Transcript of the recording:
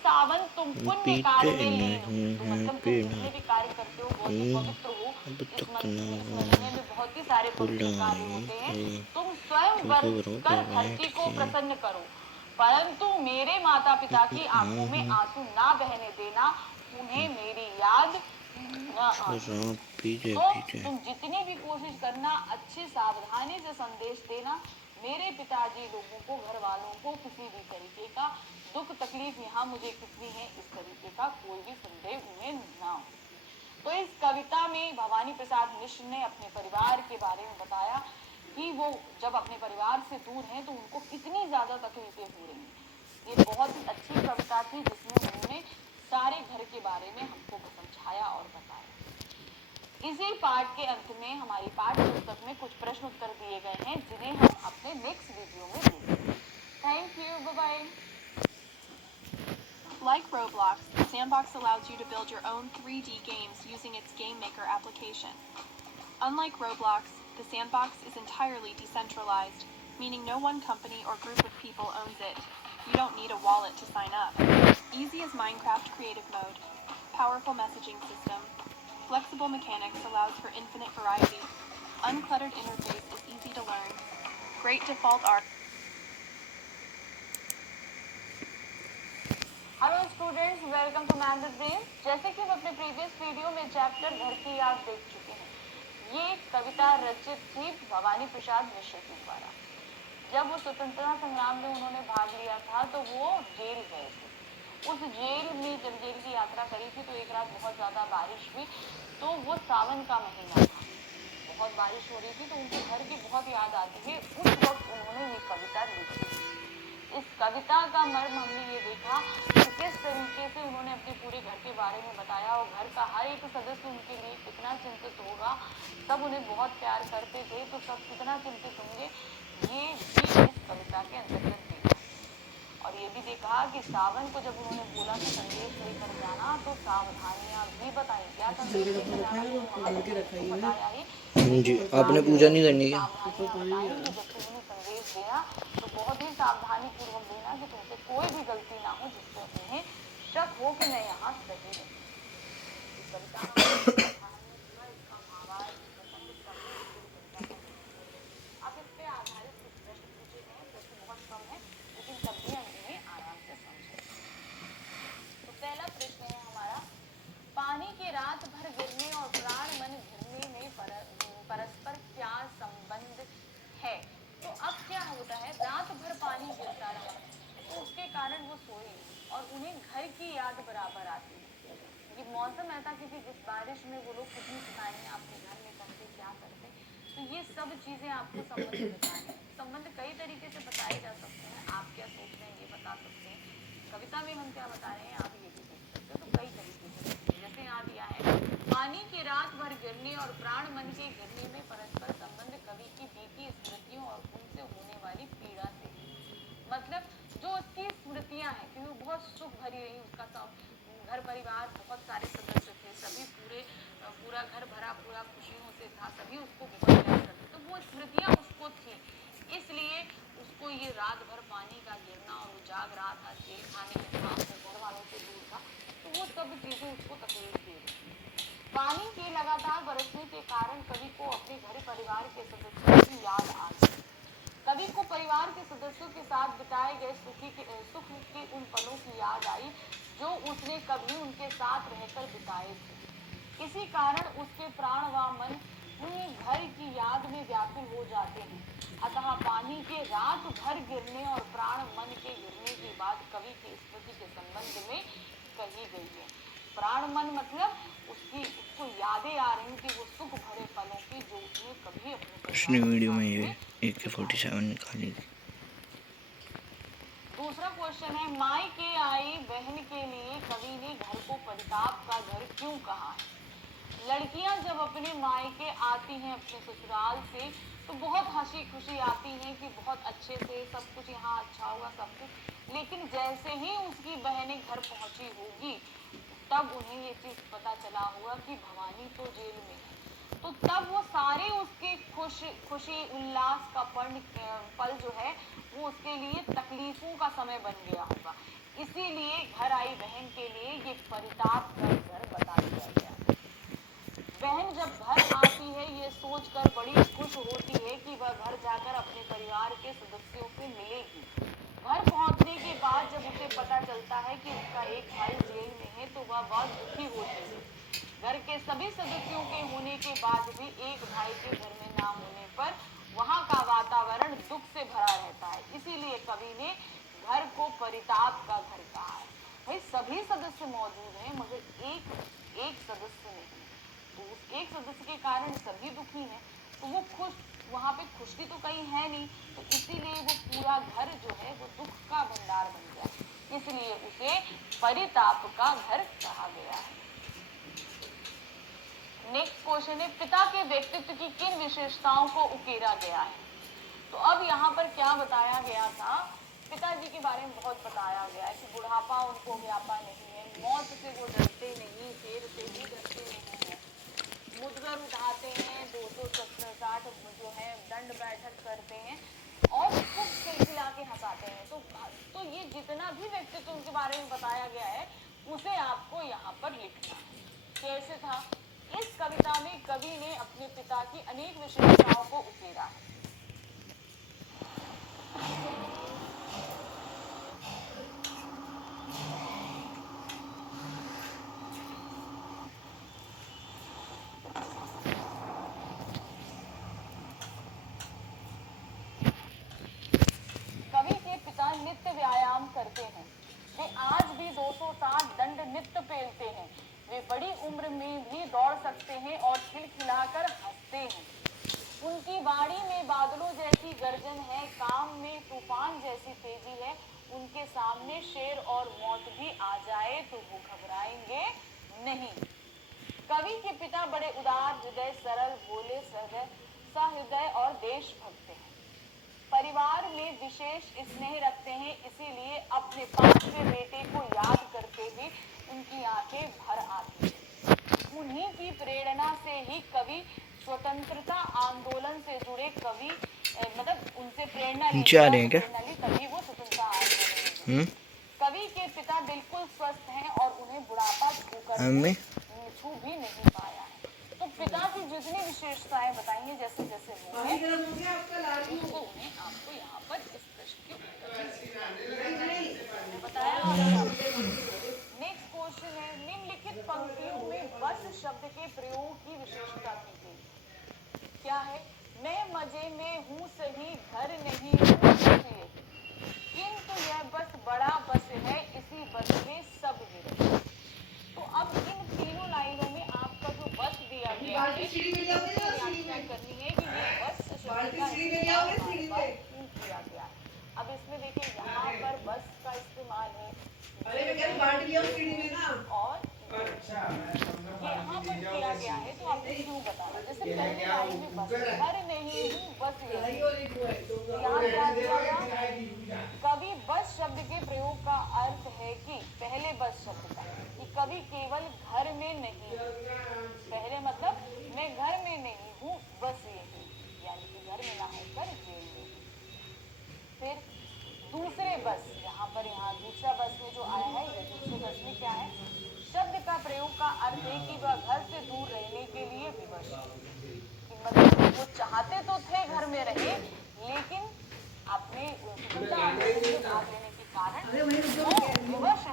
सावन तुम पुण्य कार्य में लीन हो, तो मतलब तुम पीना जितने भी कार्य करते हो बहुत ही पवित्र हो। अब इस तक ना महीने में बहुत ही सारे पवित्र कार्य होते हैं। तुम स्वयं व्रत कर धरती को प्रसन्न करो, परंतु मेरे माता पिता की आंखों में आंसू ना बहने देना, उन्हें मेरी याद न आए। तो तुम जितनी भी कोशिश करना, अच्छी सावधानी से संदेश देना, मेरे पिताजी लोगों को, घर वालों को किसी भी तरीके का दुख तकलीफ यहाँ मुझे कितनी है, इस तरीके का कोई भी संदेह उन्हें ना हो। तो इस कविता में भवानी प्रसाद मिश्र ने अपने परिवार के बारे में बताया कि वो जब अपने परिवार से दूर हैं तो उनको कितनी ज्यादा तकलीफें हो रही हैं। ये बहुत ही अच्छी कविता थी जिसमें उन्होंने सारे घर के बारे में हमको समझाया और बताया। इसी पाठ के अंत में हमारी पाठ्य पुस्तक में कुछ प्रश्न उत्तर दिए गए हैं जिन्हें हम अपने नेक्स्ट वीडियो में देखेंगे। Thank you, bye bye. Like Roblox, the Sandbox allows you to build your own 3D games using its Game Maker application. Unlike Roblox, the Sandbox is entirely decentralized, meaning no one company or group of people owns it. You don't need a wallet to sign up. Easy as Minecraft Creative Mode. Powerful messaging system. Flexible mechanics allows for infinite variety. Uncluttered interface is easy to learn. Great default art. Hello students, welcome to man with brain. जैसे कि हम अपने previous video में chapter घर की याद देख चुके हैं। ये कविता रचित थी भवानी प्रसाद मिश्र के द्वारा। जब वो स्वतंत्रता संग्राम में उन्होंने भाग लिया था तो वो जेल गए थे। उस जेल में जब जेल की यात्रा करी थी तो एक रात बहुत ज्यादा बारिश हुई। तो वो सावन का महीना था, बहुत बारिश हो रही थी, तो उनके घर की बहुत याद आती है। उस वक्त उन्होंने ये कविता लिखी। इस कविता का मर्म हमने ये देखा कि किस तरीके से उन्होंने अपने पूरे घर के बारे में बताया और घर का हर एक सदस्य उनके लिए कितना चिंतित होगा। सब उन्हें बहुत प्यार करते थे तो सब कितना चिंतित होंगे, ये भी इस कविता के अंतर्गत देखा। और ये भी देखा कि सावन को जब उन्होंने बोला कि संदेश लेकर जाना तो सावधानियां भी बताई। क्या संदेश लेकर जाना बताया ही जी, आपने पूजा नहीं करनी क्या? सावधानियां बताई कि जब उन्हें संदेश देना तो बहुत ही सावधानी पूर्वक देना कि तुमसे कोई भी गलती ना हो जिससे उन्हें शक हो कि मैं यहाँ सही हूँ। इस कविता में इसका भावार्थ, प्रसंग, समय, पूरी कविता का अब इस पे आधारित कुछ प्रश्न पूछे गए हैं। प्रश्न बहुत कम है लेकिन तब भी हम इन्हें आराम से समझें। तो पहला प्रश्न है हमारा, पानी के रात भर गिरने और प्राण मन घिरने में परस्पर क्या संबंध है? तो अब क्या होता है, रात भर पानी गिरता रहा तो उसके कारण वो सोए और उन्हें घर की याद बराबर आती है। ये मौसम ऐसा कि जिस बारिश में वो लोग कितनी सिताएं अपने घर में करते, क्या करते, तो ये सब चीजें आपको संबंध बताने। संबंध कई तरीके से बताए जा सकते हैं। आप क्या सोच रहे हैं ये बता सकते हैं, कविता में हम क्या बता रहे हैं आप ये भी देख सकते हो। तो कई तरीके से, जैसे यहाँ दिया है, पानी की रात भर गिरने और प्राण मन के गिरने में परस्पर संबंध कवि की बीती स्मृतियों और उनसे होने वाली पीड़ा से। मतलब जो उसकी स्मृतियां हैं, क्योंकि वो बहुत सुख भरी रही, उसका घर परिवार बहुत सारे सदस्य थे, सभी पूरा घर भरा पूरा खुशियों से था, सभी उसको बहुत प्यार करते, तो वो स्मृतियां उसको थी, इसलिए उसको ये रात भर पानी का गिरना और वो जाग रहा था, जेल खाने में था, अपने घर वालों से दूर था, तो वो सब चीजें उसको तकलीफ दे रही। पानी के लगातार बरसने के कारण कवि को अपने घर परिवार के सदस्यों की याद आ गई। कवि को परिवार के सदस्यों के साथ बिताए गए सुख के उन पलों की याद आई जो उसने कभी उनके साथ रहकर बिताए थे। इसी कारण उसके प्राण व मन उन्हीं घर की याद में व्याकुल हो जाते हैं। अतः पानी के रात भर गिरने और प्राण मन के गिरने की बात कवि की स्मृति के संबंध में कही गई है। प्राण मन मतलब उसको यादें आ रही थी वो सुख भरे पलों की जो उसने कभी अपने पिछली वीडियो में ये AK-47 निकाली थी। दूसरा क्वेश्चन है, माई के आई बहन के लिए कवि ने घर को परिताप का घर क्यों कहा है? लड़कियां जब अपने मायके आती हैं अपने ससुराल से तो बहुत हंसी खुशी आती हैं कि बहुत अच्छे से सब कुछ यहाँ अच्छा होगा सब कुछ, लेकिन जैसे ही उसकी बहनें घर पहुंची होगी तब उन्हें ये चीज पता चला होगा कि भवानी तो जेल में है, तो तब वो सारे उसके खुशी उल्लास का पल जो है वो उसके लिए तकलीफों का समय बन गया होगा। इसीलिए घर आई बहन के लिए ये परिताप का घर बता दिया गया। बहन जब घर आती है ये सोचकर बड़ी खुश होती है कि वह घर जाकर अपने परिवार के सदस्यों से मिलेगी। घर पहुंचने के बाद जब उसे पता चलता है कि उसका एक भाई जेल में है तो वह बहुत दुखी होती है। घर के सभी सदस्यों के होने के बाद भी एक भाई के घर में ना होने पर वहां का वातावरण दुख से भरा रहता है। इसीलिए कवि ने घर को परिताप का घर कहा है। भाई सभी सदस्य मौजूद हैं मगर एक सदस्य नहीं, तो उस एक सदस्य के कारण सभी दुखी हैं, तो वो खुश, वहां पे खुशी तो कहीं है नहीं, तो इसीलिए वो पूरा घर जो है वो दुख का भंडार बन गया, इसलिए उसे परिताप का घर कहा गया है। नेक्स्ट क्वेश्चन है पिता के व्यक्तित्व की किन विशेषताओं को उकेरा गया है। तो अब यहाँ पर क्या बताया गया था, पिताजी के बारे में बहुत बताया गया है कि बुढ़ापा उनको व्यापा नहीं है, मौत से वो डरते नहीं, शेर से भी डरते नहीं है, मुदगर उठाते हैं, 260 जो है दंड बैठक करते हैं और खूब खिलखिला के हंसाते हैं। तो ये जितना भी व्यक्तित्व उनके बारे में बताया गया है उसे आपको यहाँ पर लिखना है। कैसे था, इस कविता में कवि ने अपने पिता की अनेक विशेषताओं को उकेरा है। कवि के पिता नित्य व्यायाम करते हैं, वे आज भी 260 दंड नित्य पेलते हैं, वे बड़ी उम्र में भी दौड़ सकते हैं और खिलखिलाकर हंसते हैं। उनकी वाणी में बादलों जैसी गर्जन है, काम में तूफान जैसी तेजी है, उनके सामने शेर और मौत भी आ जाए तो वो घबराएंगे नहीं। कवि के पिता बड़े उदार हृदय, सरल भोले सहृदय और देशभक्त हैं। परिवार में विशेष स्नेह रखते हैं, इसीलिए अपने 5वें बेटे को याद करके भी उनकी आंखें भर आती हैं। उन्हीं की प्रेरणा से ही कवि स्वतंत्रता आंदोलन से जुड़े कवि मतलब उनसे प्रेरणा ली तभी वो स्वतंत्रता आंदोलन। कवि के पिता बिल्कुल स्वस्थ हैं और उन्हें बुढ़ापा छू भी नहीं पाया है। तो पिता की जितनी विशेषताएं बताएंगे जैसे जैसे वो है उनको उन्हें आपको यहाँ पर इस प्रश्न के उत्तर बताया। नेक्स्ट क्वेश्चन है निम्नलिखित पंक्तियों में बस शब्द के प्रयोग की विशेषता की गई क्या है। मैं मजे में हूँ सही घर नहीं हूँ, किंतु यह बस बड़ा बस है, इसी बस में सब गिरे। तो अब इन तीनों लाइनों में आपका जो बस दिया गया है व्याख्या करनी है कि ये बस शब्द का इस्तेमाल क्यों किया गया है। अब इसमें देखिए यहाँ पर बस का इस्तेमाल है और यहाँ पर किया गया है, तो आपको क्यों बताना। जैसे पहले लाइन में बस घर नहीं हूँ बस यहाँ क्या दिया, कवि बस शब्द के प्रयोग का अर्थ है कि पहले बस शब्द का कि कवि केवल घर में नहीं, पहले मतलब मैं घर में नहीं हूँ बस यही, यानी कि घर में ना होकर जेल में। फिर दूसरे बस यहाँ दूसरा बस में जो आया है ये दूसरे बस में क्या है, शब्द का प्रयोग का अर्थ है कि वह घर से दूर रहने के लिए विवश, मतलब वो चाहते तो थे घर में रहे लेकिन अपने स्वतंत्रता आंदोलन में भाग लेने के कारण वो विवश